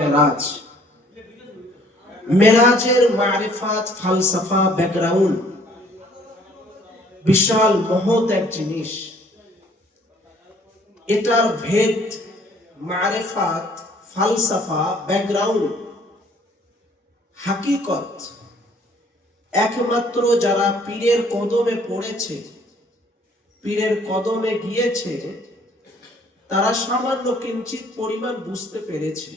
মেরাজ, মেরাজের মারিফাত, ফালসাফা, ব্যাকগ্রাউন্ড বিশাল মহৎ এক জিনিস। এটার ভেদ, মারিফাত, ফালসাফা, ব্যাকগ্রাউন্ড, হাকিকত একমাত্র যারা পীরের কদমে পড়েছে, পীরের কদমে গিয়েছে, তারা সামান্য কিঞ্চিত পরিমাণ বুঝতে পেরেছে।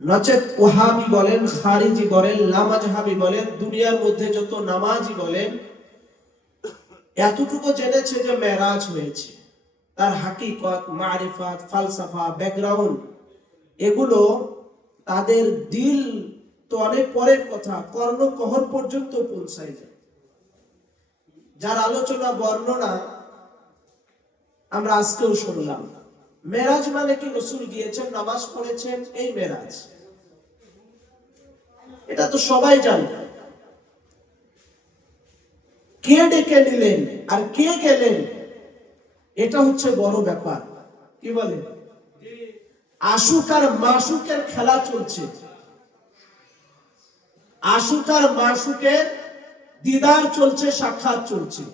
নচেত ওহাবি বলেন, খারিজি বলেন, লামাজহাবি বলেন, দুনিয়ার মধ্যে যত নামাজি বলেন, এতটুকু জেনেছে যে মেরাজ হয়েছে। তার হাকিকত, মারিফাত, ফালসাফা, ব্যাকগ্রাউন্ড এগুলো তাদের দিল তো অনেক পরের কথা, কর্ণকহর পর্যন্ত পৌঁছায় যায়। যার আলোচনা বর্ণনা আমরা আজকেও শুনলাম। মেরাজ মানে কি? রাসূল গিয়েছেন, নামাজ পড়েছেন, এই মেরাজ। এটা তো সবাই জানে। কে ডেকে নিলেন আর কে গেলেন, এটা হচ্ছে বড় ব্যাপার। কি বলেন? আশুক আর মাশুকের খেলা চলছে। আশুক আর মাশুকের দিদার চলছে, সাক্ষাৎ চলছে।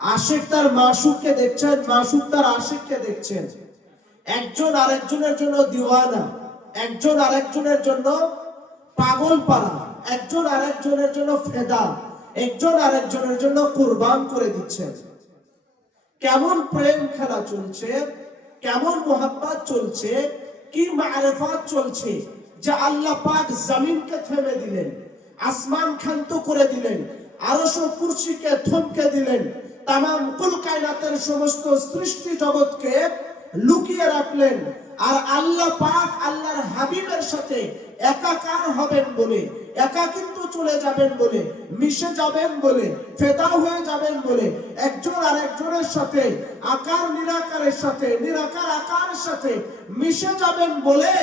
আশিক তার মাশুককে দেখছেন, মাশুক তার আশিককে দেখছেন। একজন আরেকজনের জন্য দিওয়ানা, একজন আরেকজনের জন্য পাগল পারা, একজন আরেকজনের জন্য ফেদা, একজন আরেকজনের জন্য কুরবান করে দিচ্ছেন। কেমন প্রেম খেলা চলছে, কেমন মোহাব্বত চলছে, কি মারিফাত চলছে যে আল্লাহ পাক জমিনকে থেমে দিলেন, আসমান ক্ষান্ত করে দিলেন, আরশ ও কুরসিকে থমকে দিলেন, তামাম কুল কায়নাতের সমস্ত সৃষ্টি জগৎকে লুকিয়ে রাখলেন। আর আল্লাহ পাক আল্লাহর হাবিবের সাথে একাকার হবেন বলে, একাকিত্ব চলে যাবেন বলে, মিশে যাবেন বলে, ফেদা হয়ে যাবেন বলে, একজন আরেকজনের সাথে আকার নিরাকারের সাথে, নিরাকার আকারের সাথে মিশে যাবেন বলে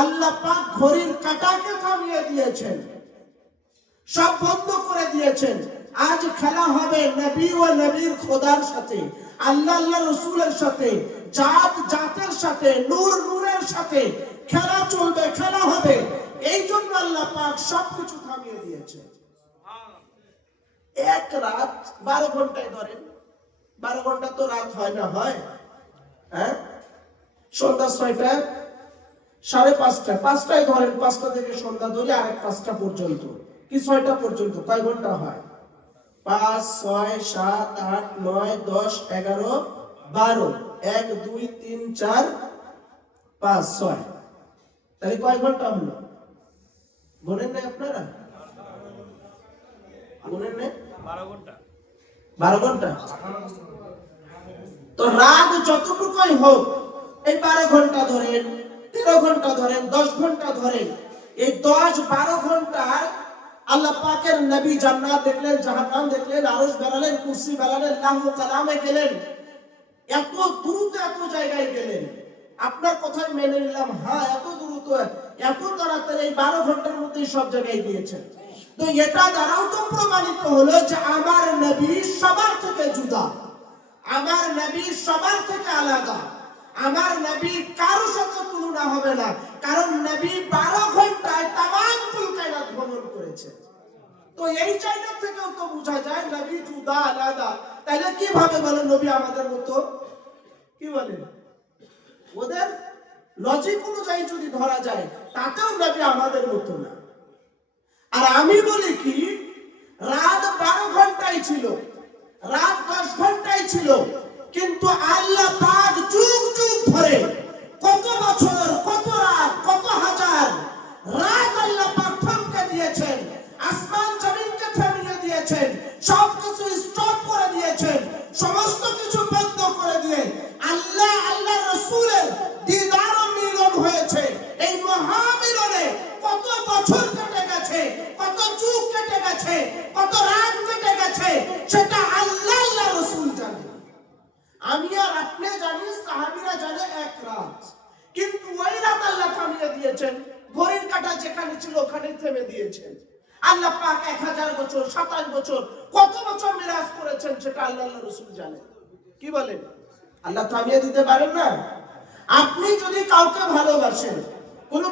আল্লাহ পাক ঘড়ির কাঁটাকে থামিয়ে দিয়েছেন, সব বন্ধ করে দিয়েছেন। আজ খেলা হবে নবী ও নবীর খোদার সাথে, আল্লাহ আল্লাহ রসুলের সাথে, জাত জাতের সাথে, নূর নূরের সাথে খেলা চলবে, খেলা হবে। এই জন্য আল্লাহ পাক সবকিছু থামিয়ে দিয়েছেন। এক রাত 12 ঘন্টায় ধরেন, 12 ঘন্টা তো রাত হয় না, হয়? হ্যাঁ, সন্ধ্যা 6টা, 5:30, 5টায় ধরেন, 5টা থেকে সন্ধ্যা ধরে আরেক 5টা পর্যন্ত, কি 6টা পর্যন্ত কয় ঘন্টা হয়? 5, 6, 7, 8, 9, 10, 11, 12, 1, 2, 3, 4, 5, 6, তাহলে কয় ঘন্টা হলো? বলেন না আপনারা? বলেন না? 12 ঘন্টা। 12 ঘন্টা। তো রাত যতটুকুই হোক, এই 12 ঘন্টা ধরেন, 13 ঘন্টা ধরেন, 10 ঘন্টা ধরেন, এই 10-12 ঘন্টায় আল্লাহ পাকের নবী জান্নাত দেখলেন, জাহান্নাম দেখলেন, আরশ বেড়ালেন, কুরসি বেড়ালেন, লাহু কালামে গেলেন, এত দ্রুত এত জায়গায় গেলেন। আপনার কথাই মেনে নিলাম, হ্যাঁ এত দ্রুত, এত তাড়াতাড়ি এই 12 ঘন্টার মধ্যেই সব জায়গায় গিয়েছেন। তো এটা দ্বারাও তো প্রমাণিত হলো যে আমার নবী সবার থেকে জুদা, আমার নবী সবার থেকে আলাদা, আমার নবী কারো সাথে তুলনা হবে না। কারণ নবী 12 ঘন্টায় তামাম কুল কায়নাত ভ্রমণ করেছেন। তো এই জায়গা থেকেও তো বোঝা যায় নবী জুদা, আলাদা। তাহলে কিভাবে বলে নবী আমাদের মতো? কি বলেন? ওদের লজিক অনুযায়ী যদি ধরা যায়, তাতেও নবী আমাদের মতো না। আর আমি বলি কি, রাত 12 ঘন্টাই ছিল, রাত 10 ঘন্টাই ছিল, কিন্তু আল্লাহ পাক যুগ যুগ ধরে কত বছর, কত রাত, কত হাজার রাত আল্লাহ পাক থমকে দিয়েছেন, আসমান জমিনকে থামিয়ে দিয়েছেন, সবকিছু স্টপ করে দিয়েছেন, সমস্ত কিছু বন্ধ করে দিয়ে আল্লাহ আল্লাহ রাসূলের দিদার ও মিলন হয়েছে। এই মহামিলনে কত বছর কেটে গেছে, কত যুগ কেটে গেছে, কত রাত কেটে গেছে, সেটা আল্লাহ আল্লাহ রাসূল জানে। আমি আর আপনি জানি, সাহাবীরা জানে এক রাত, কিন্তু ওই রাত আল্লাহ থামিয়ে দিয়েছেন, ঘড়ির কাঁটা যেখানে ছিল ওখানেই থেমে দিয়েছেন। আল্লাহ পাক 1000 বছর, 27 বছর, কত বছর মিরাজ করেছেন সেটা আল্লাহ আল্লাহ রাসূল জানেন। কি বলেন? আল্লাহ থামিয়ে দিতে পারেন না? আপনি যদি কাউকে ভালোবাসেন, কোন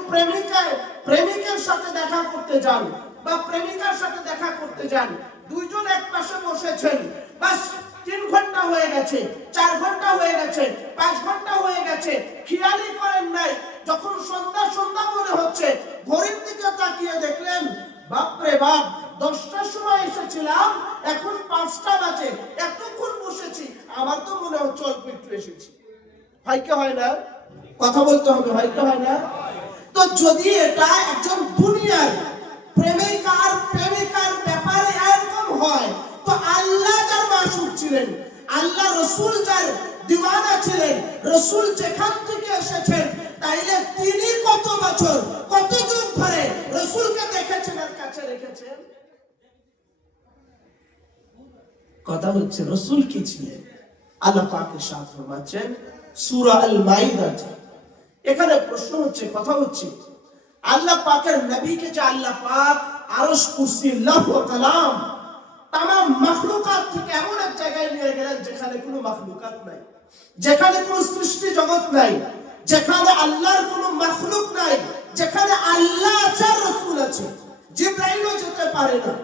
প্রেমিকের সাথে দেখা করতে যান বা প্রেমিকার সাথে দেখা করতে যান, দুইজন এক পাশে বসেছেন, বাস 3 ঘন্টা হয়ে গেছে, 4 ঘন্টা হয়ে গেছে, 5 ঘন্টা হয়ে গেছে, খেয়ালই করেন নাই। যখন সন্ধ্যা সন্ধ্যা মনে হচ্ছে, ঘড়ির দিকে তাকিয়ে দেখলেন, বাপরে বাপ, 10টার সময় এসেছিলাম, এখন 5টা বাজে, এতক্ষণ বসেছি, আমার তো মনে হচ্ছে অল্প একটু এসেছি। হয় কি হয় না? কথা বলতে হবে, হয় কি হয় না? তো যদি এটা একজন দুনিয়ার প্রেমিকার ব্যাপারে এরকম হয়, তো আল্লাহ যার মাসুক ছিলেন, আল্লাহ রসুল যার দিওয়ানা ছিলেন, রসুল যেখান থেকে এসেছেন, তাইলে তিনি কত বছর, কত যুগ ধরে রসুলকে দেখেছেন আর কাছে রেখেছেন? কথা হচ্ছে রসুল কি ছিলেন? আল্লাহ পাক ইরশাদ ফরমাচ্ছেন সূরা আল মাইদা। এখানে প্রশ্ন হচ্ছে, কথা হচ্ছে, আল্লাহ পাকের নবীকে যে আল্লাহ পাক আরশ, কুরসি, লৌহ ও কালাম तमाम মাখলুকাত থেকে এমন এক জায়গায় নিয়ে গেলেন যেখানে কোনো মাখলুকাত নাই, যেখানে কোনো সৃষ্টি জগৎ নাই, যেখানে আল্লাহর কোনো মাখলুক নাই, যেখানে আল্লাহ আছে, রাসূল আছে, জিবরাইলও যেতে পারে না,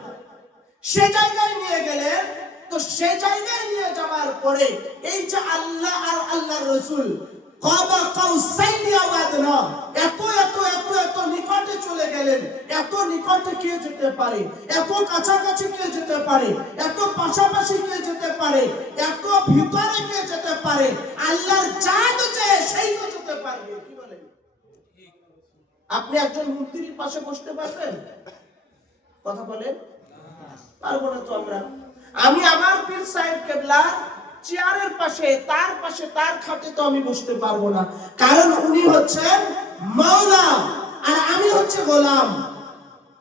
সে জায়গায় নিয়ে গেলেন। তো সে জায়গায় নিয়ে যাওয়ার পরে এই যে আল্লাহ আর আল্লাহর রাসূল কাবা কাউসাইনি আওয়াদনা, এত এত এত এত নিকটে চলে গেলেন। এত নিকটে কে যেতে পারে? এত কাছাকাছি কে যেতে পারে? এত পাশাপাশি কে যেতে পারে? এত ভিতরে কে যেতে পারে? আল্লাহর জাত যে সেই তো যেতে পারবে। কি বলেন? আপনি একজন মূর্তির পাশে বসতে পারবেন? কথা বলেন, পারবো না তো আমরা। আমি আমার পীর সাহেব কেবলা চেয়ারের পাশে, তার খাটে তো আমি বসতে পারবো না, কারণ উনি হচ্ছেন মাওলা আর আমি হচ্ছে গোলাম।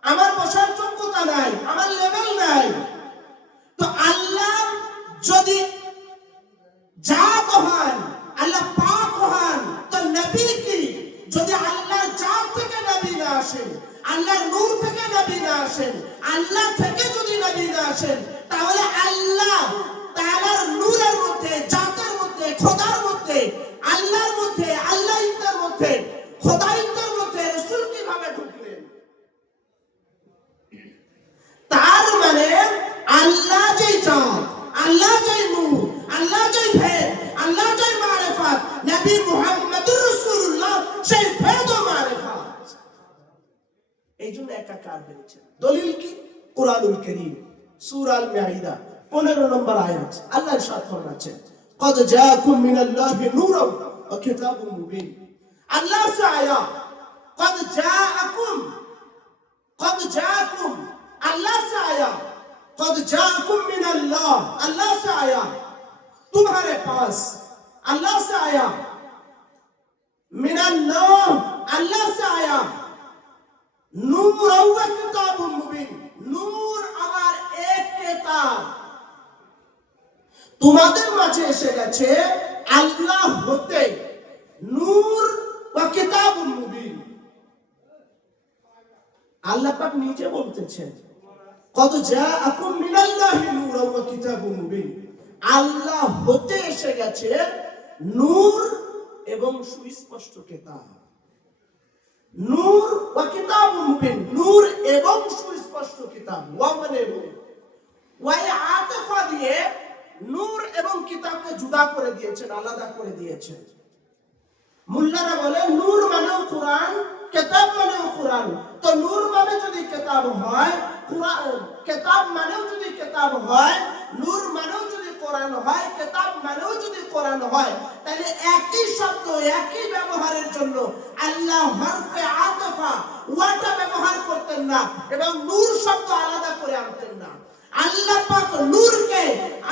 আমার বসার যোগ্যতা নাই, আমার লেভেল নাই। তো আল্লাহ যদি জাত হন, আল্লাহ পাক হন, তো নবী কি? যদি আল্লাহর জাত থেকে নবী না আসেন, আল্লাহর নূর থেকে নবী না আসেন, আল্লাহ থেকে যদি নবী না আসেন, তাহলে আল্লাহ তাআলার নূরের মধ্যে, জাতের মধ্যে, খোদার মধ্যে, আল্লাহর মধ্যে, আল্লাহর মধ্যে, খোদাইত্বের মধ্যে রাসূল কিভাবে ঢুকলেন? তার মানে আল্লাহ যে জাত, আল্লাহ যে নূর, আল্লাহ যে ভেদ, আল্লাহ যে মারিফাত, নবী মুহাম্মদুর রাসূলুল্লাহ সেই ভেদ ও মারিফাত। এইজন্য একাকার হয়েছে। দলিল কি? কুরআনুল কারীম সূরা আল মাইদা 15 নম্বর আয়াত। আল্লাহ ইরশাদ ফরমাচ্ছেন قد جاءكم من الله نور وكتاب مبين। আল্লাহ সে আয়া قد جاءكم अल्लाह से आया, قد جاءكم من الله, अल्लाह से आया तुम्हारे पास, अल्लाह से आया من الله, अल्लाह से आया नूर व किताब मुबीन, नूर আমার এক কিতাব তোমাদের মাঝে এসে গেছে আল্লাহ হতে, নূর व किताब मुबीन। আল্লাহ পাক নিজে বলতেছেন কত জাআকুম মিনাল্লাহি নূরুন ওয়া কিতাবুম মুবিন, আল্লাহ হতে এসে গেছে নূর এবং সুস্পষ্ট কিতাব। নূর ওয়া কিতাবুম মুবিন, নূর এবং সুস্পষ্ট কিতাব। ওয়া মানে ওয়া আতিফা দিয়ে নূর এবং কিতাবকে জুদা করে দিয়েছেন, আলাদা করে দিয়েছেন। মুল্লারা বলে নূর মানেও কোরআন, কিতাব মানেও কোরআন। তো নূর মানে যদি কিতাব হয়, কিতাব মানেও যদি কিতাব হয়, নূর মানেও যদি কোরআন হয়, কিতাব মানেও যদি কোরআন হয়, তাহলে একই শব্দ একই ব্যবহারের জন্য আল্লাহ হরফে আতফা ওয়াটা ব্যবহার করতেন না এবং নূর শব্দ আলাদা করে আনতেন না। আল্লাহ পাক নূরকে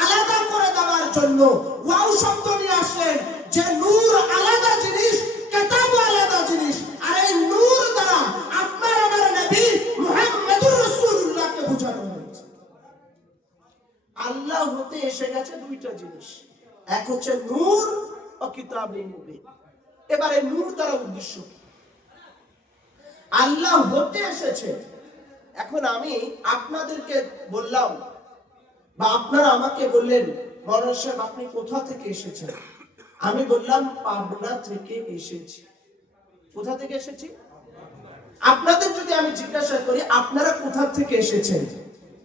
আলাদা করে দেওয়ার জন্য ওয়াও শব্দ নিয়ে আসলেন, যে নূর আলাদা জিনিস, কিতাব আলাদা জিনিস। আর এই নূর দ্বারা আপনার আমার নবী মুহাম্মদুর রাসূলুল্লাহকে বোঝানো হয়েছে। আল্লাহ হতে এসে গেছে দুইটা জিনিস, এক হচ্ছে নূর ও কিতাবুম মুবিন। এবারে নূর দ্বারা উদ্দেশ্য আল্লাহ হতে এসেছে। এখন আমি আপনাদেরকে বললাম বা আপনারা আমাকে বললেন, মৌলানা সাহেব আপনি কোথা থেকে এসেছেন? আমি বললাম পাবনা থেকে এসেছি। কোথা থেকে এসেছি? আপনাদের যদি আমি জিজ্ঞাসা করি আপনারা কোথা থেকে এসেছেন,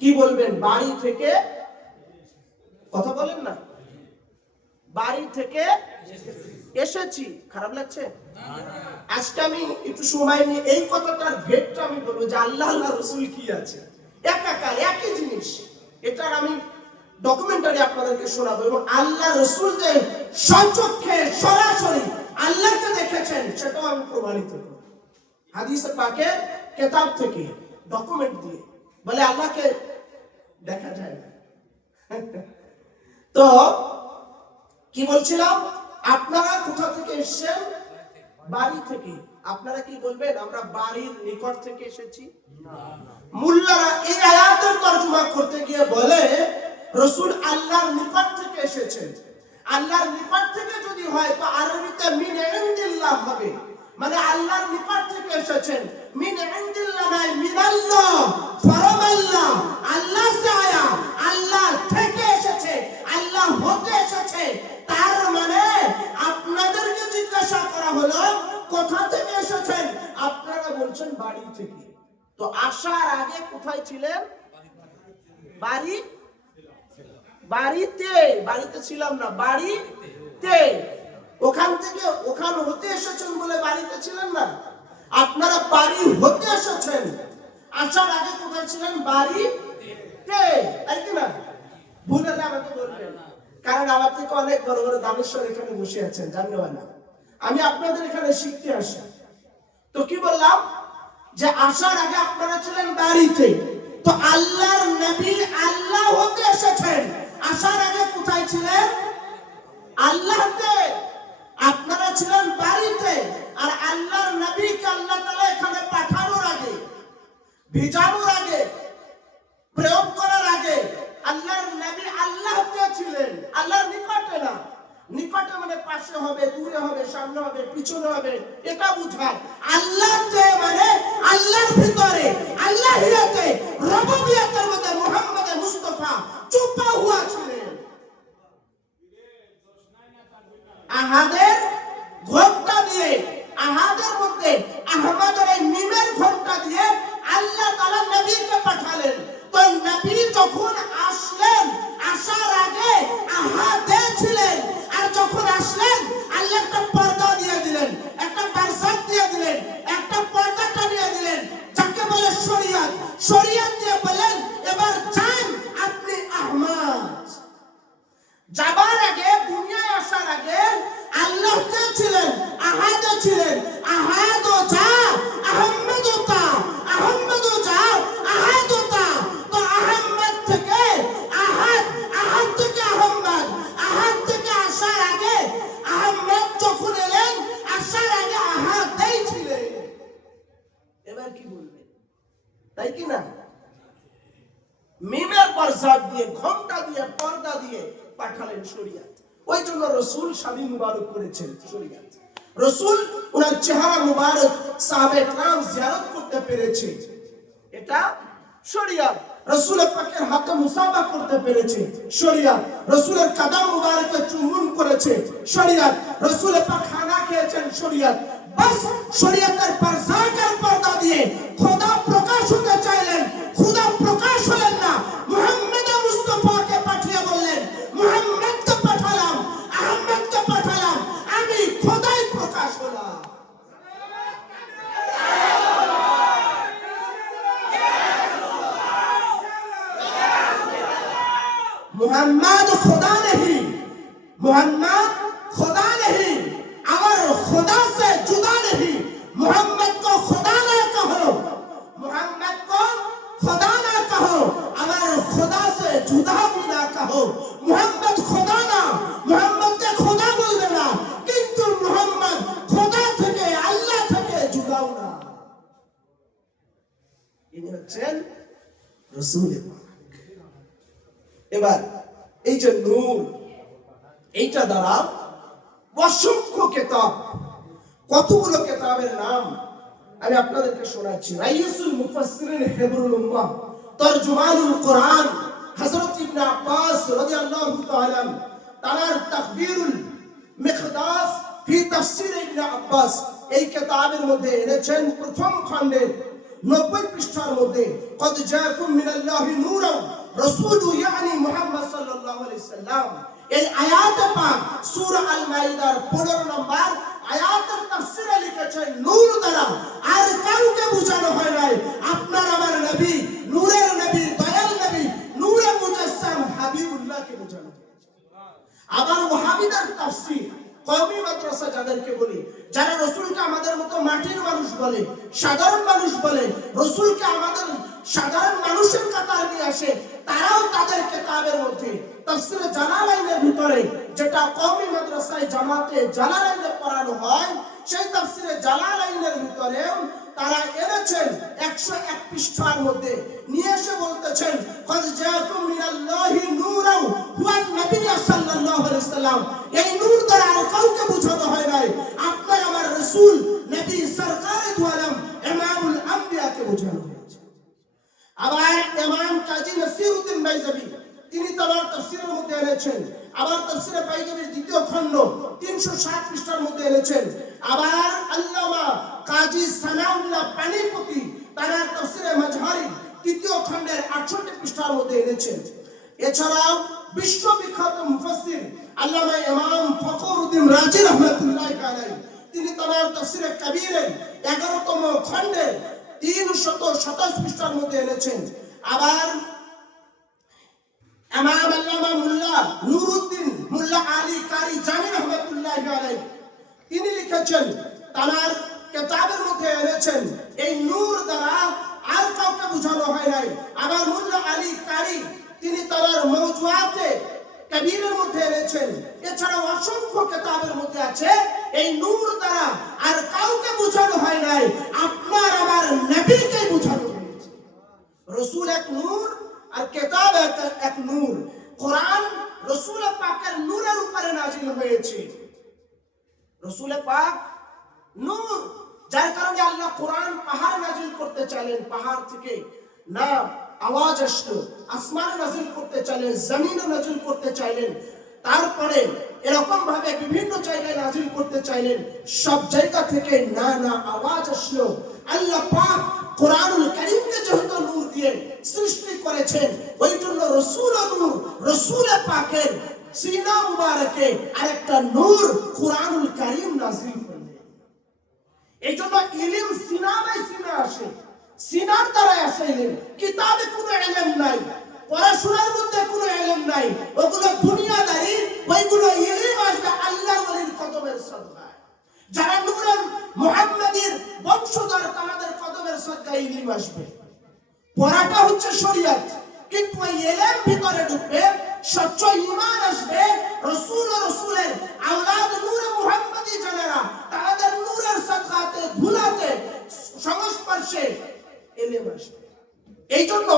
কি বলবেন? বাড়ি থেকে। কথা বলেন না, বাড়ি থেকে এসেছি। খারাপ লাগছে? আজকে আমি একটু সময় নিয়ে এই কথাটার ভেদটা আমি বলবো যে আল্লাহ আল্লাহ রসুল কি আছে, একাকার একই জিনিস। এটার আমি ডকুমেন্টারি আপনাদেরকে শোনাবো, এবং আল্লাহ রসুল যে সচক্ষে সরাসরি আল্লাহকে দেখেছেন সেটাও আমি প্রমাণিত করব হাদিসে পাকের কিতাব থেকে ডকুমেন্ট দিয়ে। বলে আল্লাহকে দেখা যায় না। তো কি বলছিলাম, আপনারা কোথা থেকে এসেছেন? বাড়ি থেকে। আপনারা কি বলবেন? আমরা বাড়ির নিকট থেকে এসেছি। মুল্লারা এই আয়াতের তরজমা করতে গিয়ে বলে রাসূল আল্লাহর নিকট থেকে এসেছেন। আল্লাহর নিকট থেকে যদি হয় তো আরবিতে মিন ইনদিল্লাহ হবে, মানে আল্লাহর নিকট থেকে এসেছেন। মিন ইনদিল্লাহ নয়, মিনাল্লাহ, ফরমাল্লাহ, আল্লাহ সে আয়া, আল্লাহ থেকে এসেছে, আল্লাহ হতে এসেছে। তার মানে আপনাদেরকে জিজ্ঞাসা করা হলো কোথা থেকে এসেছেন, আপনারা বলছেন বাড়ি থেকে। তো আসার আগে কোথায় ছিলেন? বাড়ি, বাড়িতে। বাড়িতে ছিলাম না, বাড়িতে। ওখান থেকে ওখান হতে এসেছেন বলে বাড়িতে ছিলেন না, আপনারা বাড়ি হতে এসেছেন। আসার আগে কোথায় ছিলেন? বাড়িতে, তাই কি না? ভুল হলে আমাকে বলবেন, কারণ আমার থেকে অনেক বড় বড় দামেশ্বর এখানে বসে আছেন, জানলেও না। আমি আপনাদের এখানে শিখতে আসি। তো কি বললাম যে আসার আগে আপনারা ছিলেন বাড়িতে। তো আল্লাহর নবী আল্লাহ হতে এসেছেন, আসার আগে কোথায় ছিলেন? আল্লাহতে। আপনারা ছিলেন বাড়িতে। আর আল্লাহর নবীকে আল্লাহ তাআলা এখানে পাঠানোর আগে, ভিজানোর আগে, প্রয়োগ করার আগে আল্লাহর নবী আল্লাহতে ছিলেন, আল্লাহর নিকটে না। নিকটে মানে পাশে হবে, দূরে হবে, সামনে হবে, পিছনে হবে, এটা বুঝায়। আল্লাহতে মানে আল্লাহর ভিতরে, আল্লাহিয়াতে, রুবুবিয়াতের মধ্যে মুহাম্মদ মুস্তাফা চুপা হুয়া ছিলেন। আহাদের ঘোরটা দিয়ে, আহাদের মধ্যে আহমদের এই মিমের ঘোরটা দিয়ে আল্লাহ তাআলা নবীকে পাঠালেন। তো নবী যখন আসলেন, আসার আগে আহাদে ছিলেন, আর যখন আসলেন আল্লাহ একটা পর্দা দিয়ে দিলেন, একটা বারসাত দিয়ে দিলেন, একটা পর্দা টানিয়ে দিলেন, যাকে বলে শরীয়ত। শরীয়ত দিয়ে বলেন এবার যান আপনি আহমদ। যাবার আগে, দুনিয়ায় আসার আগে আল্লাহ কে ছিলেন? আহাদ ছিলেন। আহাদ যা, আহমদ তা, আহমদ যা, আহাদ তা। তো আহমদ থেকে আহাদ, আহাদ থেকে আহমদ, আহাদ থেকে আসার আগে আহমদ যখন এলেন, আসার আগে আহাদেই ছিলেন। এবার কি বলবেন, তাই কি না? মিমের বরসাত দিয়ে, ঘন্টা দিয়ে, পর্দা দিয়ে পাঠালেন শরীয়ত। ওই জন্য রাসূল শাদী মুবারক করেছেন শরীয়ত। রাসূল ওনার চেহারা মুবারক সাহাবে کرام জিয়ারত করতে পেরেছে, এটা শরীয়ত। রাসূল পাকের হাতে মুসাফা করতে পেরেছে, শরীয়ত। রাসূলের কদম মুবারকে চুম্বন করেছে, শরীয়ত। রাসূল পাক খানা খেয়েছেন, শরীয়ত। বাস শরীয়তের পরসাকের পর্দা দিয়ে খোদা প্রকাশ হতে চাইলেন, খোদা প্রকাশ হলেন না। মুহাম্মদ মুস্তাফাকে পাঠিয়ে বললেন মুহাম্মদকে পাঠালাম, আহমদকে পাঠালাম, আমি খোদাই প্রকাশ হলাম। मुहम्मद खुदा नहीं, मुहम्मद खुदा नहीं, अगर खुदा से जुदा नहीं, मोहम्मद को खुदा ना कहो, मोहम्मद को खुदा ना कहो, अगर खुदा से जुदा भी ना कहो। मोहम्मद खुदा ना, मोहम्मद के खुदा बोल देना, किंतु मोहम्मद खुदा থেকে, আল্লাহ থেকে जुदाও না। ইনি হচ্ছেন রাসূল। এবার এই যে নূর, এইটা দ্বারা অসংখ্য কিতাব, কতগুলো কিতাবের নাম আমি আপনাদেরকে শোনাচ্ছি। রাইসুল মুফাসসিরিন হিবরুল উম্মাহ, তরজুমানুল কোরআন, হযরত ইবনে আব্বাস রাদিয়াল্লাহু তাআলা তার তাকবীরুল মিকদাস ফি তাফসীর ইবনে আব্বাস এই কিতাবের মধ্যে এনেছেন প্রথম খণ্ডের 90 পৃষ্ঠার মধ্যে কদ জাআকুম মিনাল্লাহি নূরান রাসূলু ইয়ানি মুহাম্মদ সাল্লাল্লাহু আলাইহি সাল্লাম এই আয়াত পাক সূরা আল মাইদার 15 নম্বর আয়াতের তাফসীরে লিখেছেন নূর দ্বারা আর কাউকে বোঝানো হয় নাই আপনার আমার নবী নূরের নবী দয়াল নবী নূরে মুজাসসাম হাবিবুল্লাহকে বোঝানো হয়েছে। আবার ওয়াহাবিদের তাফসীর কওমি মাদ্রাসা যাদেরকে বলি যারা রাসূলকে আমাদের মতো মাটির মানুষ বলে সাধারণ মানুষ বলে রাসূলকে আমাদের সাধারণ মানুষের কাতার নিয়ে আসে তারাও তাদের কিতাবের মধ্যে তাফসীরে জালালাইনের ভিতরে যেটা কওমি মাদ্রাসায় জামাতে জালালাইনে পড়ানো হয় সেই তাফসীরে জালালাইনের ভিতরেও তারা এনেছেন 101 পৃষ্ঠার মধ্যে নিয়ে এসে বলতেছেন কদ জাআকুম মিনাল্লাহি নূরান হুয়া নবী সাল্লাল্লাহু আলাইহি ওয়াসাল্লাম এই নূর দ্বারা আর কাউকে বোঝানো হয় নাই আপনার আমার রাসূল নবী সরকারে দু আলম ইমামুল আম্বিয়াকে বোঝানো হয়েছে। আবার ইমাম কাজী নসিরউদ্দিন বাইজাবি তিনি তার তাফসীরের মধ্যে এনেছেন আবার তাফসীরে বাইজাবির দ্বিতীয় খণ্ড 360 পৃষ্ঠার মধ্যে এনেছেন। আবার আল্লামা কাজী সানাউল্লাহ পানিপতি তার তাফসীরে মাজহারি তৃতীয় খণ্ডের 68 পৃষ্ঠার মধ্যে এনেছেন। এছাড়াও বিশ্ববিখ্যাত মুফাসসির আল্লামা ইমাম ফখরুদ্দিন রাজি রাহমাতুল্লাহি আলাইহি তিনি তার তাফসীরে কবীরের 11তম খণ্ডের 327 পৃষ্ঠার মধ্যে এনেছেন। আবার ইমাম আল্লামা মুল্লা নুরউদ্দিন মুল্লা আলী কারি জামি রাহমাতুল্লাহি আলাইহি তিনি লিখেছেন তার কিতাবের মধ্যে এনেছেন এই নূর দ্বারা আর কাউকে বোঝানো হয় নাই। আবার মুল্লা আলী কারি তিনি তার মওজুআতে কবীরের মধ্যে এনেছেন। এছাড়া অসংখ্য কিতাবের মধ্যে আছে এই নূর দ্বারা আর কাউকে বোঝানো হয় নাই আপনার আমার নবীকে বোঝানো হয়েছে। রাসূল এক নূর আর কিতাব এক নূর। কোরআন রাসূল পাকের নূরের উপরে নাযিল হয়েছে। রাসূল পাক নূর যার কারণে আল্লাহ কোরআন পাহাড় নাযিল করতে চাইলেন পাহাড় থেকে না আওয়াজ আসলো আসমানে নাযিল করতে চাইলেন জমিনে নাযিল করতে চাইলেন তারপরে এরকম ভাবে বিভিন্ন জায়গায় নাযিল করতে চাইলেন সব জায়গা থেকে না না আওয়াজ আসলো আল্লাহ পাক কোরআনুল কারীমকে যেহেতু নূর দিয়ে সৃষ্টি করেছেন ওই জন্য রাসূল নূর রাসূল পাকের সিনা মুবারকে আরেকটা নূর কোরআনুল কারীম নাযিল করলেন। এই জন্য ইলম সিনায় সিনা আসে সিনার দ্বারা আসে ইলম কিতাবে কোনো ইলম নাই পড়াশোনার মধ্যে কোনো ইলম নাই ওগুলো দুনিয়াদারি ওইগুলো ইলম আসবে আল্লাহর ওলির কদমের সদকায় যারা নূরে মুহাম্মাদীর বংশধর তাদের কদমের সদকায় ইলম আসবে। পড়াটা হচ্ছে শরীয়ত কিন্তু এই ইলম ভিতরে ঢুকবে সচ্চ ঈমান আসবে রাসূল ও রাসূলের আওলাদ নূরে মুহাম্মাদী যারা তাদের নূরের সদকাতে ধুলাতে সংস্পর্শে ইলম আসবে। এই জন্য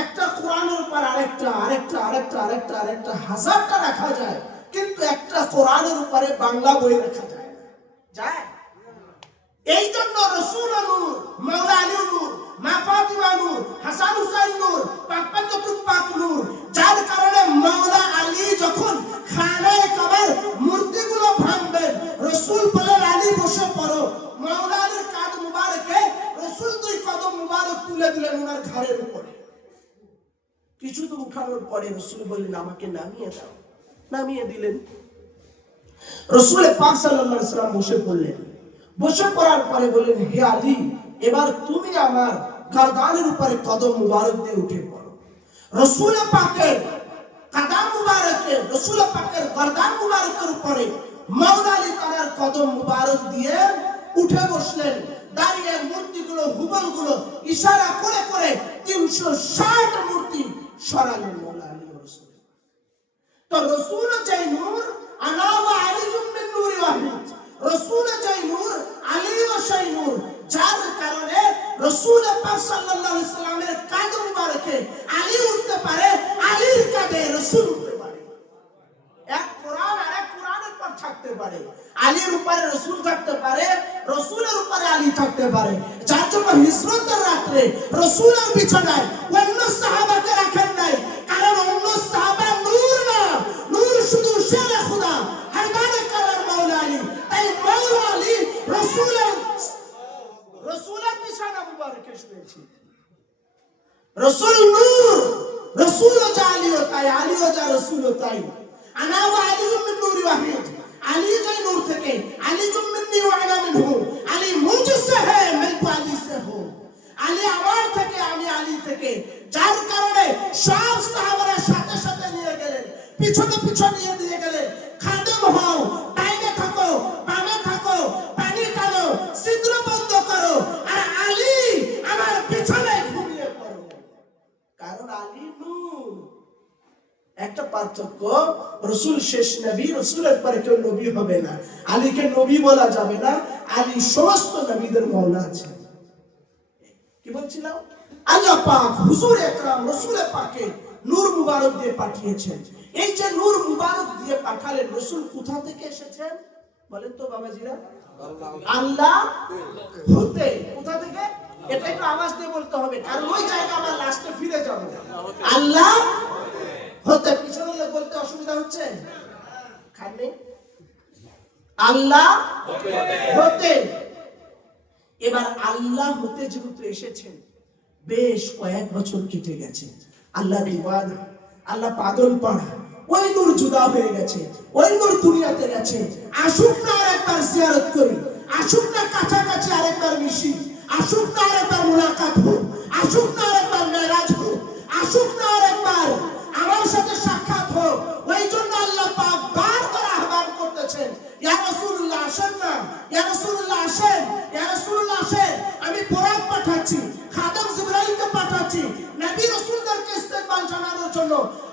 একটা কোরআনের উপর আরেকটা হাজারটা রাখা যায় কিন্তু একটা কোরআনের উপরে বাংলা বই রাখা যায় না যায়। এই জন্য রাসূল নূর মাওলা আলী নূর মা ফাতিমা নূর হাসান হুসাইন নূর পাক পাক নূর যার কারণে মাওলা আলী যখন খানায়ে কাবার মূর্তিগুলো ভাঙবেন রাসূল বলেন আলী বসে পড়ো মাওলা আলীর কাঁধ মুবারকে রাসূল দুই কদম মুবারক তুলে দিলেন ওনার ঘাড়ের উপরে। কিছু তো উঠানোর পরে রাসূল বললেন আমাকে নামিয়ে দাও নামিয়ে দিলেন। রাসূল পাক সাল্লাল্লাহু আলাইহি ওয়াসাল্লাম বসে পড়লেন। বসে পড়ার পরে বললেন হে আলী এবার তুমি আমার গর্দানের উপরে কদম মুবারক দিয়ে উঠে পড়ো। রাসূল পাকের কদম মুবারকে রাসূল পাকের গর্দান মুবারকের উপরে মাওলা আলী তার কদম মুবারক দিয়ে উঠে বসলেন। দাঁড়িয়ে মূর্তিগুলো হুবলগুলো ইশারা করে করে 360 মূর্তি সরালেন মাওলা আলী রাসূল। তো রাসূল চাই নূর আনা ওয়া আলিয়ুম মিন নূরি ওয়াহিদ রাসূল চাই নূর আলী ও সেই নূর যার কারণে রাসূল পাক সাল্লাল্লাহু আলাইহি সাল্লামের কাঁধ মুবারকে আলী উঠতে পারে আলীর কাঁধে রাসূল উঠতে পারে। এক কোরআন আরেক কোরআনের পর থাকতে পারে আলীর উপরে রাসূল থাকতে পারে রাসূলের উপরে আলী থাকতে পারে। যার জন্য হিজরতের রাতে রাসূলের বিছানায় অন্য সাহাবাকে রাখেন নাই কারণ অন্য সাহাবা নূর না নূর শুধু শেরে খোদা হায়দারে কারাম শুনেছি। রসুল নূর, রসুলও যা আলীও তাই, আলীও যা রসুলও তাই। আনা ওয়া আলিয়ুম মিন নূরি ওয়াহিদ, আলী যাই নূর থেকে, আলী তুম মিন্নি ওয়া আনা মিনহু, আলী মুঝসে হ্যায় मैं तो আলী से हूं। আলী আমার থেকে, আমি আলী থেকে। যার কারণে সব সাহাবারা সাথে সাথে নিয়ে গেলেন, পিছনে পিছনে নিয়ে দিয়ে গেলেন। খাদেম হও, টাইমে থাকো, বামে থাকো, পানি টানো, ছিদ্র বন্ধ করো, আর আলী আমার পিছনে ঘুমিয়ে পড়ো, কারণ আলী নূর। একটা পার্থক্য, রসুল শেষ নবী, রসুলের পরে কেউ নবী হবে না। আলীকে নবী বলা যাবে না, আলী সমস্ত নবীদের মওলা আছে। কি বলছিলাম? আল্লাহ পাক হুজুর একরাম রসুল পাককে নূর মুবারক দিয়ে পাঠিয়েছেন। এই যে নূর মুবারক দিয়ে পাঠালেন, রসুল কোথা থেকে এসেছেন বলেন তো বাবাজিরা? আল্লাহ হতে। কোথা থেকে? এটা একটু আওয়াজ দিয়ে বলতে হবে, কারণ ওই জায়গা আমরা লাস্টে ফিরে যাব। আল্লাহ হতে। পিছনে বলতে অসুবিধা হচ্ছে? খাননি? আল্লাহ হতে। এবার আল্লাহ হতে যেহেতু এসেছেন, বেশ কয়েক বছর কেটে গেছে। আল্লাহ দিওয়ানা, আল্লাহ পাগল পাড়া, ওই নূর জুদা হয়ে গেছে, ওই নূর দুনিয়াতে গেছে। আসুক না আরেকবার জিয়ারত করি, আসুক না কাছাকাছি আরেকবার মিশি, আসুক না আরেকবার মুলাকাত হোক, আসুক না আরেকবার মেরাজ হোক, আসুক না আরেকবার আমার সাথে সাক্ষাৎ হোক। ওই জন্য আল্লাহ পাক বারবার আহ্বান করতেছেন, ইয়া রাসূলুল্লাহ আসেন না, ইয়া রাসূলুল্লাহ আসেন, ইয়া রাসূলুল্লাহ আসেন। আমি বোরাক পাঠাচ্ছি, খাদেম জিবরাইলকে পাঠাচ্ছি, নবী রাসূলদেরকে ইস্তেকবাল জানানোর জন্য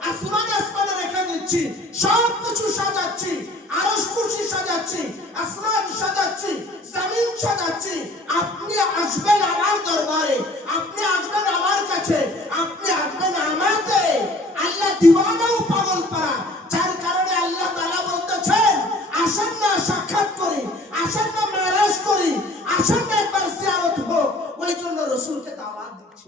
আসমানে আসমানে রেখে দিচ্ছি, সব কিছু সাজাচ্ছি, আরশ কুরসি সাজাচ্ছি, আসমান সাজাচ্ছি, জমিন সাজাচ্ছি। আপনি আসবেন আমার দরবারে, আপনি আসবেন আমার কাছে, আপনি আসবেন আমাতে। আল্লাহ দিওয়ানা ও পাগল পারা, যার কারণে আল্লাহ তাআলা বলতেছেন, আসেন না সাক্ষাৎ করি, আসেন না মেরাজ করি, আসেন না একবার জিয়ারত হোক। ওই জন্য রাসূলকে দাওয়াত দিচ্ছি।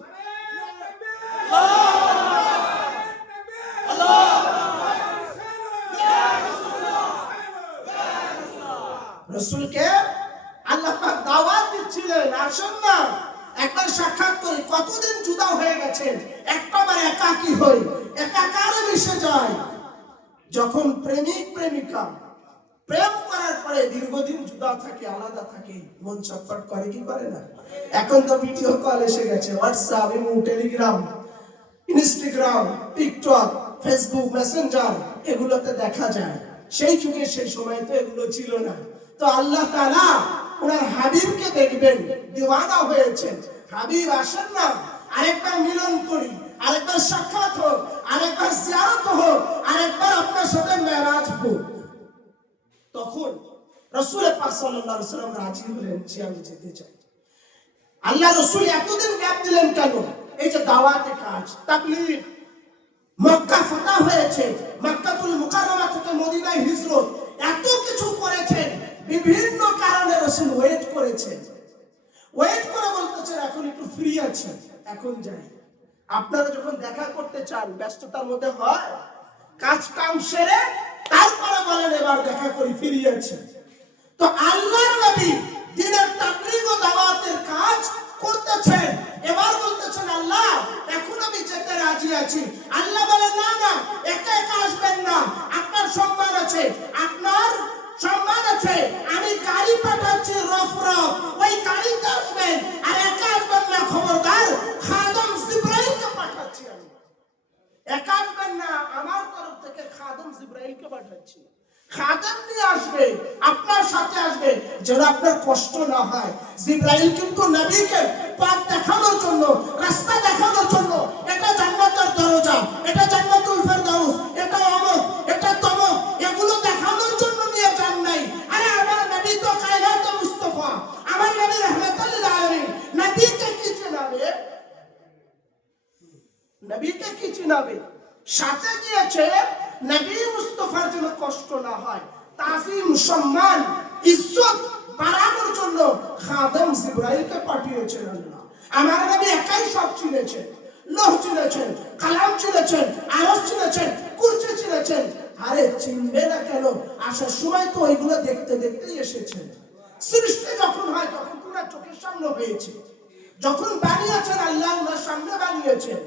রাসূলকে আল্লাহ পাক দাওয়াত দিচ্ছিলেন, আসেন না একবার সাক্ষাৎ করি। কতদিন জুদা হয়ে গেছেন, একবার একাকী হই, একাকারে মিশে যায়। যখন প্রেমিক প্রেমিকা প্রেম করার পরে দীর্ঘদিন জুদা থাকে, আলাদা থাকে, মন ছটফট করে কি করে না? এখন তো ভিডিও কল এসে গেছে, WhatsApp, imo, Telegram, Instagram, TikTok, Facebook, Messenger, এগুলোতে দেখা যায়। সেই যুগে সেই সময় তো এগুলো ছিল না। তো আল্লাহ তাআলা ওনার হাবিবকে দেখবেন, দিওয়ানা হয়েছেন। হাবিব আসেন না, আরেকবার মিলন করি, আরেকবার সাক্ষাৎ হোক, আরেকবার জিয়ারত হোক, আরেকবার আপনার সাথে মেরাজ হোক। তখন রাসূল পাক সাল্লাল্লাহু আলাইহি ওয়াসাল্লাম রাজি হলেন যে আমি যেতে চাই। আল্লাহ রাসূল এতদিন গ্যাপ দিলেন কেন? এই যে দাওয়াতে কাজ, তাবলীগ, মক্কা ফাতহ হয়েছে, মক্কাতুল মুকাররমা থেকে মদিনায় হিজরত, এত কিছু করেছেন। বিভিন্ন কারণে রাসূল ওয়েট করেছেন, ওয়েট করে বলতেছেন এখন একটু ফ্রি আছি, এখন যাই। আপনারা যখন দেখা করতে চান, ব্যস্ততার মধ্যে হয়, কাজ কাম সেরে তারপরে বলেন এবার দেখা করি, ফ্রি আছি। তো আল্লাহর নবী দ্বীনের তাবলীগ ও দাওয়াতের কাজ করতেছেন, এবার বলতেছেন আল্লাহ এখন আমি যেতে রাজি আছি। আল্লাহ বলেন না না, একা একা আসবেন না, আপনার সম্মান আছে, আপনার সম্মান আছে, আমি গাড়ি পাঠাচ্ছি রফ রফ, ওই গাড়িতে আসবেন, আর একা আসবেন না, খবরদার, খাদেম জিবরাইলকে পাঠাচ্ছি আমি। একা আসবেন না, আমার তরফ থেকে খাদেম জিবরাইলকে পাঠাচ্ছি। খাদেম নিয়ে আসবে, আপনার সাথে আসবে, যেন আপনার কষ্ট না হয়। জিবরাইল কিন্তু নবীকে পথ দেখানোর জন্য, রাস্তা দেখানোর জন্য, এটা জান্নাতের দরজা, এটা জান্নাতুল ফেরদাউস, এটা অমুক, এটা তমুক, এগুলো দেখানোর জন্য নিয়ে যান নাই। আরে আমার নবী তো কায়নাতে মুস্তাফা, আমার নবী রাহমাতুল লিল আলামিন, নবীকে কি চিনাবে? নবীকে কি চিনাবে? সাথে গিয়েছে নবী মুস্তাফার যেন কষ্ট না হয়, তাজিম, সম্মান, ইজ্জত বাড়ানোর জন্য খাদেম জিবরাইলকে পাঠিয়েছেন আল্লাহ। আমার নবী একাই সব চিনেছেন, লৌহ চিনেছেন, কালাম চিনেছেন, আরশ চিনেছেন, কুরসি চিনেছেন। আরে চিনবে না কেন? আসার সময় তো ওইগুলো দেখতে দেখতেই এসেছেন। সৃষ্টি যখন হয় তখন পুরো চোখের সামনে হয়েছে। যখন বানিয়েছেন আল্লাহ ওনার সামনে বানিয়েছেন,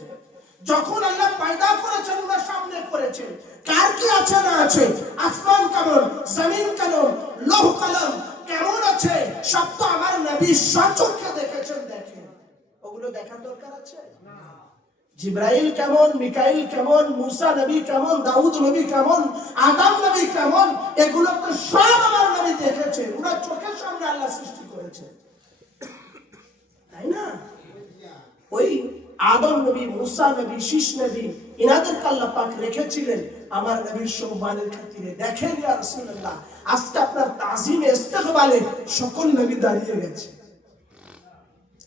যখন আল্লাহ পয়দা করেছেন ওনার সামনে করেছেন। কার কি আছে না আছে, আসমান কেমন, জমিন কেমন, লৌহ কলম কেমন আছে, সব তো আমার নবী সচক্ষে দেখেছেন। দেখেন, ওগুলো দেখার দরকার আছে না? জিব্রাইল কেমন, মিকাইল কেমন, মুসা নবী কেমন, দাউদ নবী কেমন, আদম নবী কেমন, এগুলো তো সব আমার নবী দেখেছেন। ওনার চোখের সামনে আল্লাহ সৃষ্টি করেছে, তাই না? ওই আদম নবী, মুসা নবী, শীষ নবী, ইনাদেরকে আল্লাহ পাক রেখেছিলেন আমার নবীর সম্মানের খাতিরে। দেখেন ইয়া রাসূলুল্লাহ, আজকে আপনার তাজিমে ইস্তেকবালে সকল নবী দাঁড়িয়ে গেছে,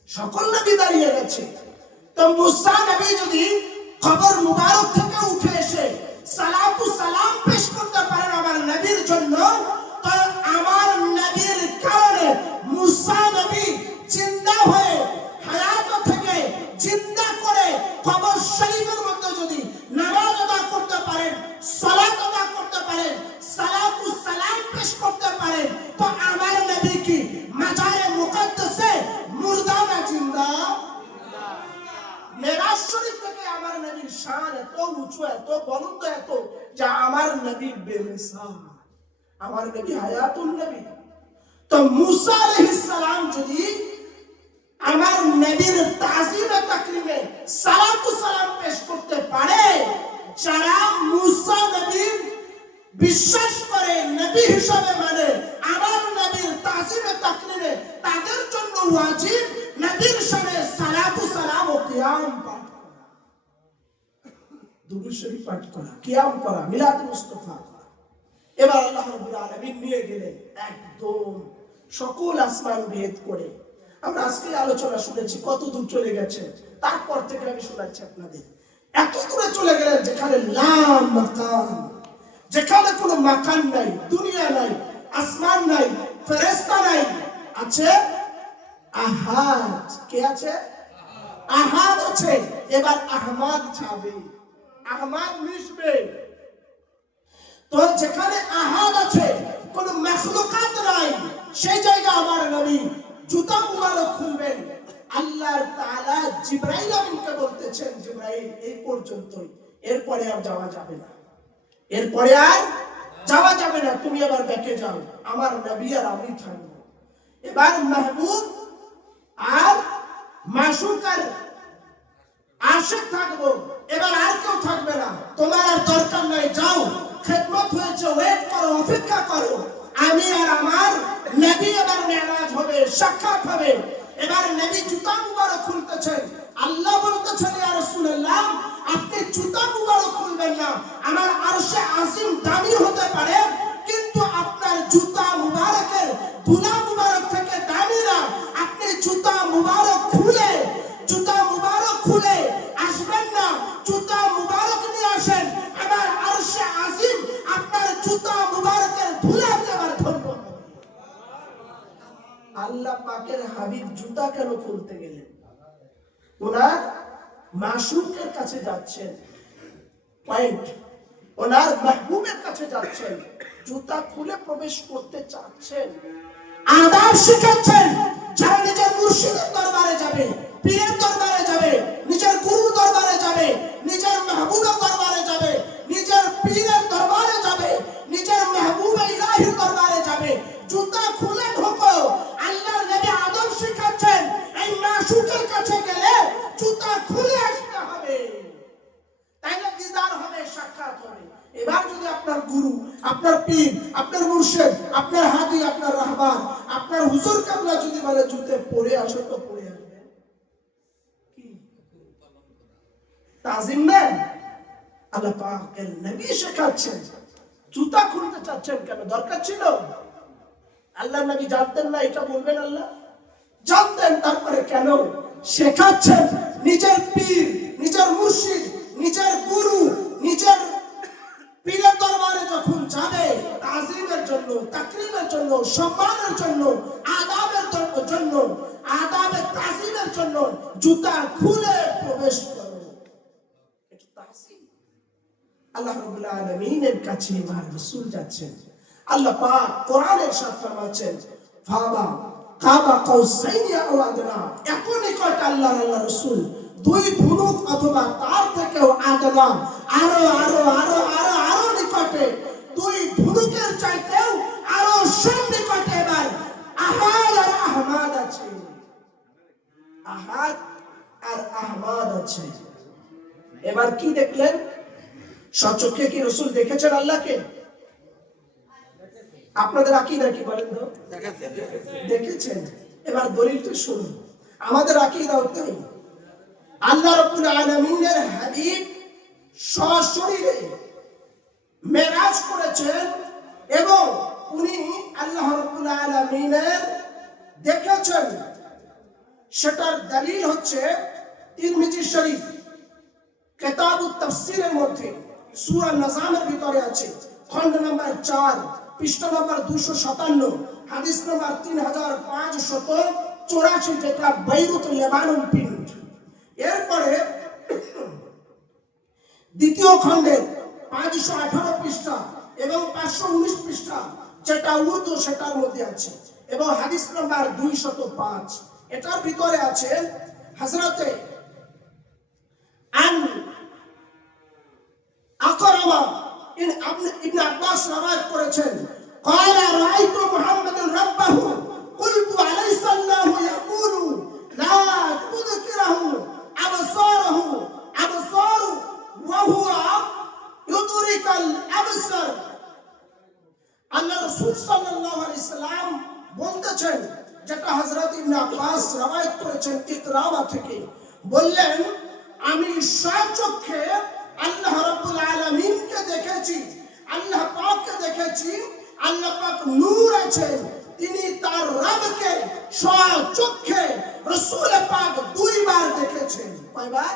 সকল নবী দাঁড়িয়ে গেছে। তো মুসা নবী যদি কবর মুবারক থেকে উঠে এসে সালাতু সালাম পেশ করতে পারেন আমার নবীর জন্য, তো আমার নবীর কারণে মুসা নবী জিন্দা হয়ে হায়াত থেকে জিন্দা করে কবর শরীফের মধ্যে যদি নামাজ আদা করতে পারেন, সালাত আদা করতে পারেন, সালাতু সালাম পেশ করতে পারেন, তো আমার নবী কি মাজারে মুকদ্দাসে মুর্দা না জিন্দা? মেরাজ শরীফ থেকে আমার নবীর শান এত উঁচু, এত বুলন্দ, এত যা আমার নবী বেমিসাল, আমার নবী হায়াতুন নবী। তো মুসা আলাইহিস সালাম যদি আমার নবীর তাজিমে তাকরিমে সালাতু সালাম পেশ করতে পারে, যারা মুসা নবীর বিশ্বাস করে, নবী হিসেবে মানে, আমার নবীর তাজিমে তাকরিমে তাদের জন্য ওয়াজিব নবীর সামনে সালাতু সালাম ও কিয়াম পাঠ করা, দুরূদ শরীফ পাঠ করা, কিয়াম করা, মিলাদ মুস্তাফা করা। এবার আল্লাহ রাব্বুল আলামিন নিয়ে গেলেন একদম সকল আসমান ভেদ করে। আমরা আজকে আলোচনা শুনেছি কত দূর চলে গেছে, তারপর থেকে আমি শোনাচ্ছি আপনাদের। এত দূরে চলে গেলেন যেখানে লা মাকান, যেখানে কোনো মাকান নাই, দুনিয়া নাই, আসমান নাই, ফেরেশতা নাই, আছে আহাদ। কে আছে? আহাদ আছে। এবার আহমদ যাবে, আহমদ মিশবে। তো যেখানে আহাদ আছে, কোন মাখলুকাত নাই, সেই জায়গা আমার নবী জুতা মুবারক খুলবেন। আল্লাহ তাআলা জিবরাইল আমিনকে বলতেছেন, জিবরাইল এই পর্যন্তই, এরপরে আর যাওয়া যাবে না, এরপরে আর যাওয়া যাবে না, তুমি আবার ব্যাকে যাও, আমার নবী আর আমি থাকবো। এবার মাহবুব আর মাশুক আর আশিক থাকবো, এবার আর কেউ থাকবে না, তোমার আর দরকার নাই, যাও, খেদমত হয়েছে, ওয়েট করো, অপেক্ষা করো, আমি আর আমার নবী এবার মেরাজ হবে, সাক্ষাৎ হবে। এবার নবী জুতা মুবারক খুলতেছেন, আল্লাহ বলতেছেন ইয়া রাসূলুল্লাহ, আপনি জুতা মুবারক খুলবেন না, আমার আরশে আজিম দামি হতে পারে, কিন্তু আপনার জুতা মুবারকের ধুলা মুবারক থেকে দামি না। আপনি জুতা মুবারক খুলে, জুতা মুবারক খুলে আসবেন না, জুতা মুবারক নিয়ে আসেন, আমার আরশে আজিম আপনার জুতা মুবারকের ধুলাতে আবার ধন্য হবে। আল্লাহ পাকের হাবিব জুতা কেন খুলতে গেলেন? ওনার মাশুকের কাছে যাচ্ছেন, পয়েন্ট, ওনার মাহবুবের কাছে যাচ্ছেন, জুতা খুলে প্রবেশ করতে চাচ্ছেন, আদাব শিখাচ্ছেন। যারা নিজের মুর্শিদের দরবারে যাবে, পীরের দরবারে যাবে, নিজের গুরুর দরবারে যাবে, নিজের মাহবুবের দরবারে যাবে, নিজের পীরের দরবারে যাবে, নিজের মাহবুবে ইলাহির দরবারে যাবে, জুতা খুলে ঢোকো। আল্লাহর নবী আদব শিখাচ্ছেন, এই মাশুকের কাছে গেলে জুতা খুলে আসতে হবে, তাইলে দিদার হবে, সাক্ষাৎ হবে। এবার যদি আপনার গুরু, আপনার পীর, আপনার মুর্শিদ, আপনার হাদি, আপনার রাহবার, আপনার হুজুর কাবলা যদি বলে জুতে পরে আসো, তো পরে আসবে, কি তাজিম নেন? আল্লাহ পাকের নবী শেখাচ্ছেন, জুতা খুলতে চাচ্ছেন কেন? দরকার ছিল? আল্লাহ নবী জানতেন না এটা বলবেন? আল্লাহ জানতেন, তারপরে কেন শেখাচ্ছেন? নিজের পীর, নিজের মুর্শিদ, নিজের গুরু, নিজের পীরের দরবারে যখন যাবে, তাজিমের জন্য, তাকরীমের জন্য, সম্মানের জন্য, আদাবের জন্য, আদাবে তাজিমের জন্য জুতা খুলে প্রবেশ করো, এটা তাজিম। আল্লাহ রাব্বুল আলামিনের কাছে আমার রাসূল যাচ্ছেন, আল্লাহ পাক কোরআনে ইরশাদ ফরমাচ্ছেন, ফাবা কাবা কাউসাইনি আও আদনা, এত নিকট আল্লাহ রাসূল, দুই ধনুক অথবা তার থেকেও আদনা, আরো আরো আরো আরো আরো নিকটে, দুই ধনুকের চাইতেও আরো সন্নিকটে এবার আহাদ আর আহমাদ আছে। আহাদ আর আহমাদ আছে। এবার কি দেখলেন? সচক্ষে কি রাসূল দেখেছেন আল্লাহকে? আপনাদের আকীদা কি বলেন তো? দেখেছেন। এবার দলিলটা শুনুন। আমাদের আকীদাও তাই। আল্লাহ রাব্বুল আলামিনের হাবিব সশরীরে মেরাজ করেছেন এবং উনি আল্লাহ রাব্বুল আলামিনের দেখেছেন। সেটার দলিল হচ্ছে তিরমিজি শরীফ কিতাবুত তাফসীরের মধ্যে সূরা নাজমের ভিতরে আছে, খণ্ড নম্বর 4, পৃষ্ঠা নম্বর 257, হাদিস নম্বর 3584, যেটা বৈরুত লেবানন প্রিন্ট। এরপরে দ্বিতীয় খণ্ডের 518 পৃষ্ঠা এবং 519 পৃষ্ঠা, যেটা উর্দু, সেটার মধ্যে আছে, এবং হাদিস নম্বর 205, এটার ভিতরে আছে হযরতে আন আকরামা ইবনে আব্বাস রওয়ায়াত করেছেন, قال رأيت محمد ربه قلت أليس الله يقول لا تذكره أبصاره أبصار وهو يدرك الأبصار। আল্লাহ রাসূল সাল্লাল্লাহু আলাইহি সাল্লাম বলতেছেন, যেটা হযরত ইবনে আব্বাস রওয়ায়াত করেছেন ইকরামা থেকে, বললেন আমি স্বচক্ষে আল্লাহ রাব্বুল আলামিনকে দেখেছি, আল্লাহ পাককে দেখেছি। আল্লাহ পাক নূর আছেন, তিনি তার রবকে স্বচক্ষে রাসূল পাক দুইবার দেখেছেন। কয়বার?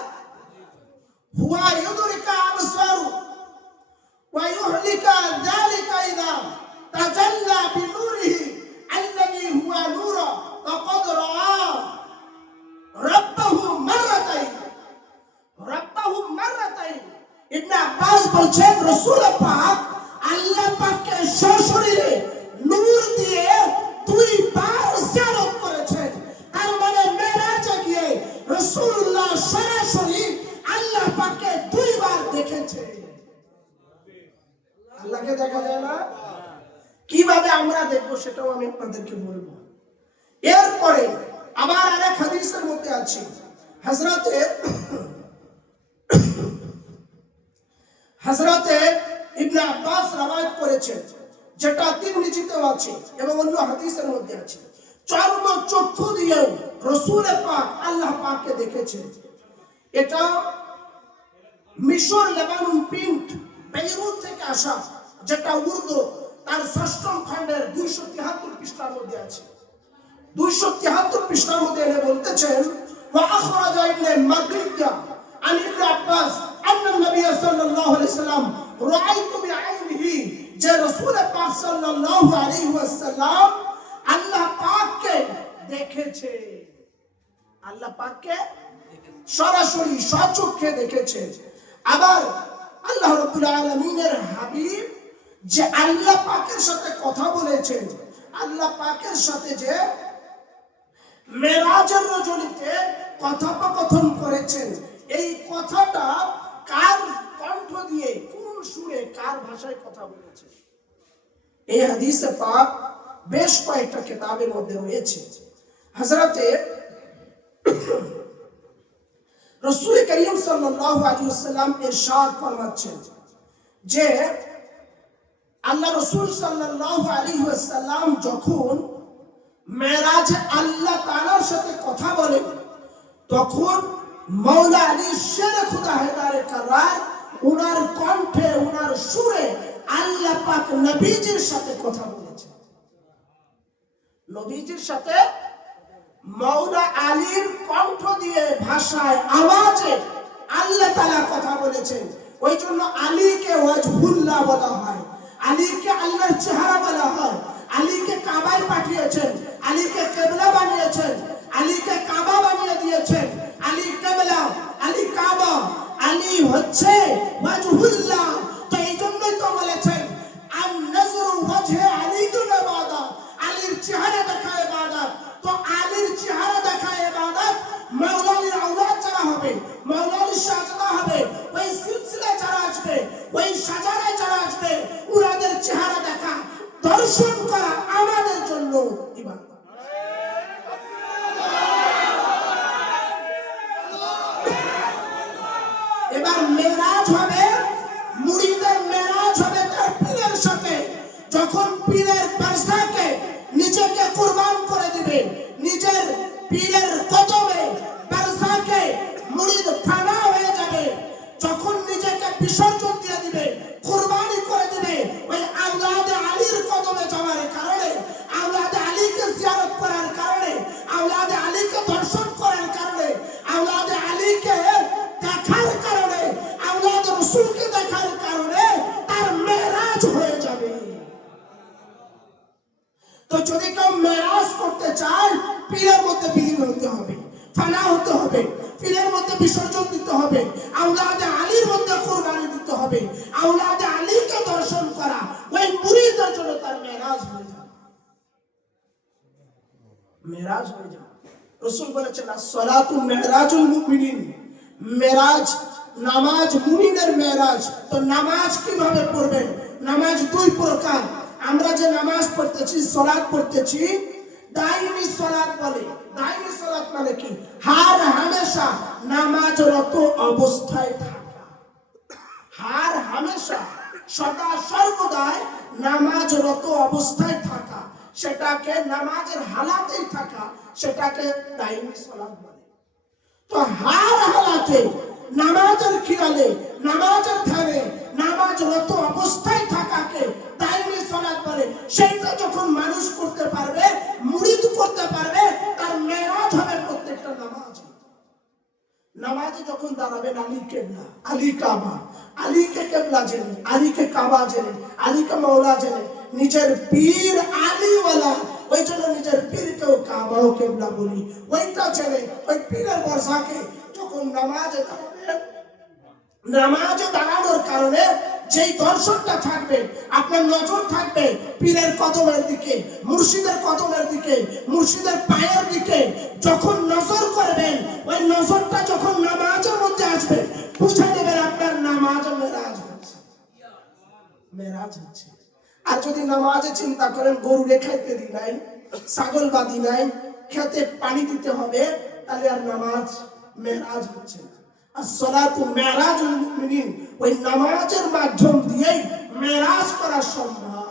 হুয়া ইউদরিকা আবসারু ওয়া ইউহলিকা যালিকা ইযা তাজাল্লা বিনূরিহি আল্লাযী হুয়া নূর ফাকাদ রাআ রাব্বাহু মাররাতাইন। ইবনে আব্বাস বলছেন রাসূল পাক আল্লাহ পাককে সশরীরে নূর দিয়ে দুইবার জিয়ারত করেছেন। তার মানে মেরাজে গিয়ে রাসূলুল্লাহ সরাসরি আল্লাহ পাককে দুইবার দেখেছে। আল্লাহকে দেখা যায় না? কিভাবে আমরা দেখব সেটাও আমি আপনাদেরকে বলবো। এরপরে আবার আরেক হাদিসের মধ্যে আছে, হযরতে ইবনে আব্বাস রওয়ায়াত করেছেন, যেটা তিরমিজিতেও আছে এবং অন্য হাদিসের মধ্যে আছে, চর্ম চক্ষু দিয়ে রাসূল পাক আল্লাহ পাককে দেখেছেন। এটা মিশর লেবানন প্রিন্ট বেইরুত থেকে আসা, যেটা উর্দু, তার 6ম খণ্ডের 273 পৃষ্ঠার মধ্যে আছে। 273 পৃষ্ঠার মধ্যে এনে বলতেছেন, ওয়া আখরাজা ইবনে মারদিয়া আন ইবনে আব্বাস আন্না নবী সাল্লাল্লাহু আলাইহি সাল্লাম রাআইতু বিআইনিহি, যে রাসূল পাক সাল্লাল্লাহু আলাইহি ওয়াসাল্লাম আল্লাহ পাককে দেখেছে। আল্লাহ পাককে সরাসরি স্বচক্ষে দেখেছে। আবার আল্লাহ রাব্বুল আলামিনের হাবিব যে আল্লাহ পাকের সাথে কথা বলেছেন, আল্লাহ পাকের সাথে যে মেরাজের রজনীতে কথোপকথন করেছেন, এই কথাটা কার কণ্ঠ দিয়ে, কোন সুরে, কার ভাষায় কথা বলেছে, এই হাদিসে পাক বেশ কয়েকটা কিতাবের মধ্যে রয়েছে। হযরতে রাসূল করিম সাল্লাল্লাহু আলাইহি ওয়াসাল্লাম ইরশাদ ফরমাচ্ছেন যে আল্লাহ রাসূল সাল্লাল্লাহু আলাইহি ওয়াসাল্লাম যখন মেরাজে আল্লাহ তাআলার সাথে কথা বলেন, তখন মাওলা আলী শের খুদা হেদারে কারার উনার কণ্ঠে, উনার সুরে আল্লাহ পাক নবীজির সাথে কথা বলেছেন। নবীজির সাথে মাওলা আলীর কণ্ঠ দিয়ে, ভাষায়, আওয়াজে আল্লাহ তাআলা কথা বলেছেন। ওই জন্য আলীকে ওয়াজহুল্লাহ বলা হয়, আলীকে আল্লাহর চেহারা বলা হয়। আলীকে কাবায় পাঠিয়েছেন, আলীকে কিবলা বানিয়েছেন, আলীকে কাবা বানিয়ে দিয়েছেন। আলী কিবলা, আলী কাবা, আলী হচ্ছে ওয়াজহুল্লাহ। তো এই জন্যই তো বলেছেন আন নাজরু ওয়াজহে আলী ইবাদত, আলীর চেহারা দেখা ইবাদত। হবে, মুরিদের মেরাজ হবে তার পীরের সাথে। যখন পীরের বারসাকে নিজেকে কুরবান করে দিবে, নিজের পীরের কদমে বারসাকে মুরিদ ফানা হয়ে যাবে, যখন নিজেকে বিসর্জন দিয়ে দিবে, কুরবানি করে দিবে, ওই আওলাদে আলীর কদমে যাওয়ার কারণে, আওলাদে আলীকে জিয়ারত করার কারণে, আওলাদে আলীকে দর্শন করার কারণে, আওলাদে আলীকে দেখার কারণে, আওলাদ রাসূলকে দেখার কারণে তার মেরাজ হয়ে যাবে। তো যদি কেউ মেরাজ করতে চায়, পীরের মধ্যে বিলীন হতে হবে, ফানা হতে হবে, পীরের মধ্যে বিসর্জন দিতে হবে, আওলাদে আলীর মধ্যে কুরবানি দিতে হবে, আওলাদে আলীকে দর্শন করা, ওই মুরিদের জন্য তার মেরাজ হয়ে যাবে, মেরাজ হয়ে যাবে। রাসূল বলেছেন as-সালাতু মিরাজুল মুমিনিন, মেরাজ নামাজ মুমিনের মেরাজ। তো নামাজ কিভাবে পড়বেন? নামাজ দুই প্রকার। আমরা যে নামাজ পড়তেছি, সালাত পড়তেছি, দাইমি সালাত বলে। দাইমি সালাত মানে কি? হার হামেশা নামাজরত অবস্থায় থাকা, হার হামেশা সদা সর্বদাই নামাজরত অবস্থায় থাকা, সেটাকে নামাজের হালাতেই থাকা, সেটাকে দাইমি সালাত বলে। তো হার হালাতে নামাজের খিয়ালে, নামাজের ধ্যানে, নামাজরত অবস্থায় থাকাকে দাইমি সালাত বলে। সেটা যখন মানুষ করতে পারবে, মুরিদ করতে পারবে, তার মেরাজ হবে প্রত্যেকটা নামাজে। নামাজে যখন দাঁড়াবেন, আলী কেবলা, আলী কাবা, আলীকে কেবলা জেনে, আলীকে কাবা জেনে, আলীকে মওলা জেনে, নিজের পীর আলীওয়ালা, ওই জন্য নিজের পীরকেও কাবা ও কেবলা বলি, ওইটা জেনে ওই পীরের বর্ষাকে যখন নামাজে দাঁড়াবেন, নামাজে দাঁড়ানোর কারণে যেই দর্শনটা থাকবে, আপনার নজর থাকবে পীরের কদমের দিকে, মুর্শিদের কদমের দিকে, মুর্শিদের পায়ের দিকে। যখন নজর করবেন, ওই নজরটা যখন নামাজের মধ্যে আসবে, বুঝে দেবেন আপনার নামাজ মেরাজ হচ্ছে, মেরাজ হচ্ছে। আর যদি নামাজে চিন্তা করেন গরু রেখাইতে দি নাই, ছাগল বাঁধি নাই, খেতে পানি দিতে হবে, তাহলে আর নামাজ মেরাজ হচ্ছে না। as-salatu mi'rajul mu'minin, ওই নামাজের মাধ্যম দিয়েই মেরাজ করা সম্ভব।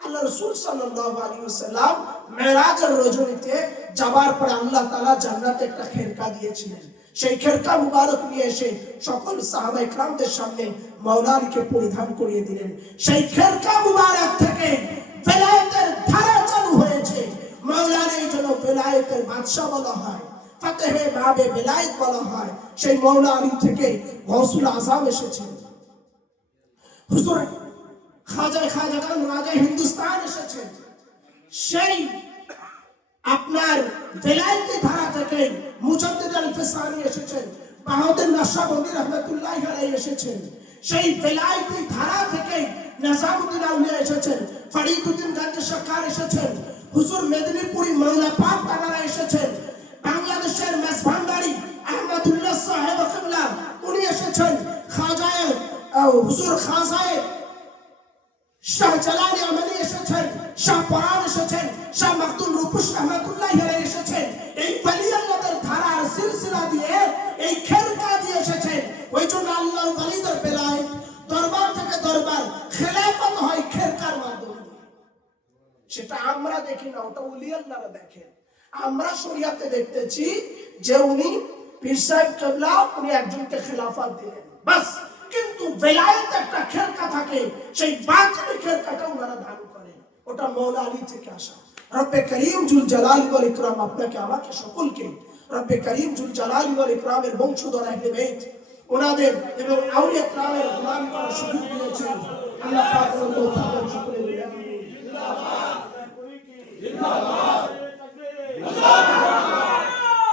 আল্লাহ রাসূল সাল্লাল্লাহু আলাইহি ওয়াসাল্লাম মেরাজের রজনীতে যাবার পরে আল্লাহ তাআলা জান্নাতে একটা খেরকা দিয়েছিলেন। সেই খেরকা মুবারক নিয়ে এসে সকল সাহাবায়ে কেরামদের সামনে মাওলা আলীকে পরিধান করিয়ে দিলেন। সেই খেরকা মুবারক থেকে বেলায়েতের ধারা চালু হয়েছে। মাওলা আলীর জন্য বেলায়েতের বাদশা বলা হয়, ফাতেহে বাবে বেলায়েত বলা হয়। সেই মাওলা আলী থেকে গৌসুল আজম এসেছেন, হুজুর খাজাগান রাজা হিন্দুস্তান এসেছেন। সেই আপনার বেলায়েতি ধারা থেকে মুজাদ্দিদ আল-ফিসানি এসেছেন, বাহাউদ্দিন নকশবন্দি রাহমাতুল্লাহি আলাইহি এসেছেন। সেই বেলায়েতি ধারা থেকে নিজামউদ্দিন আউলিয়া এসেছেন, ফরিদউদ্দিন গঞ্জ সরকার এসেছেন, হুজুর মেদিনীপুরি মাওলা পাক তানারা এসেছেন, বাংলাদেশের মেজভান্ডারি আহমদুল্লাহ সাহেব কিবলা উনি এসেছেন, খাজায়ে হুজুর খাজায়ে শাহজালাল আমলি এসেছেন, শাহ পরান এসেছেন, শাহ মাকতুম রূপস রহমাতুল্লাহি আলাইহি এসেছেন। এই ওলি আল্লাহদের ধারার সিলসিলা দিয়ে, এই খেরকা দিয়ে এসেছেন। ওই জন্য আল্লাহর ওলিদের বেলায়েত দরবার থেকে দরবার খেলাফত হয় খেরকার মাধ্যমে। সেটা আমরা দেখি না, ওটা ওলি আল্লাহরা দেখেন। আমরা শরিয়াতে দেখতেছি যে উনি পীর সাহেব কিবলা, উনি একজনকে খেলাফত দিলেন, বাস। কিন্তু বেলায়েত একটা খেরকা থাকে, সেই বাতিল খেরকাটা ওনারা ধারণ করেন, ওটা মাওলা আলী থেকে আসা। রব্বে করিম জুল জালালি ওয়াল ইকরাম আপনাকে আমাকে সকলকে রব্বে করিম জুল জালালি ওয়াল ইকরামের বংশধর আহলে বাইত, ওনাদের এবং আউলিয়া কেরামের গোলামি করার সুযোগ দিয়েছেন। আল্লাহ পাক আমাদের সকলকে জিন্দাবাদ জিন্দাবাদ জিন্দাবাদ।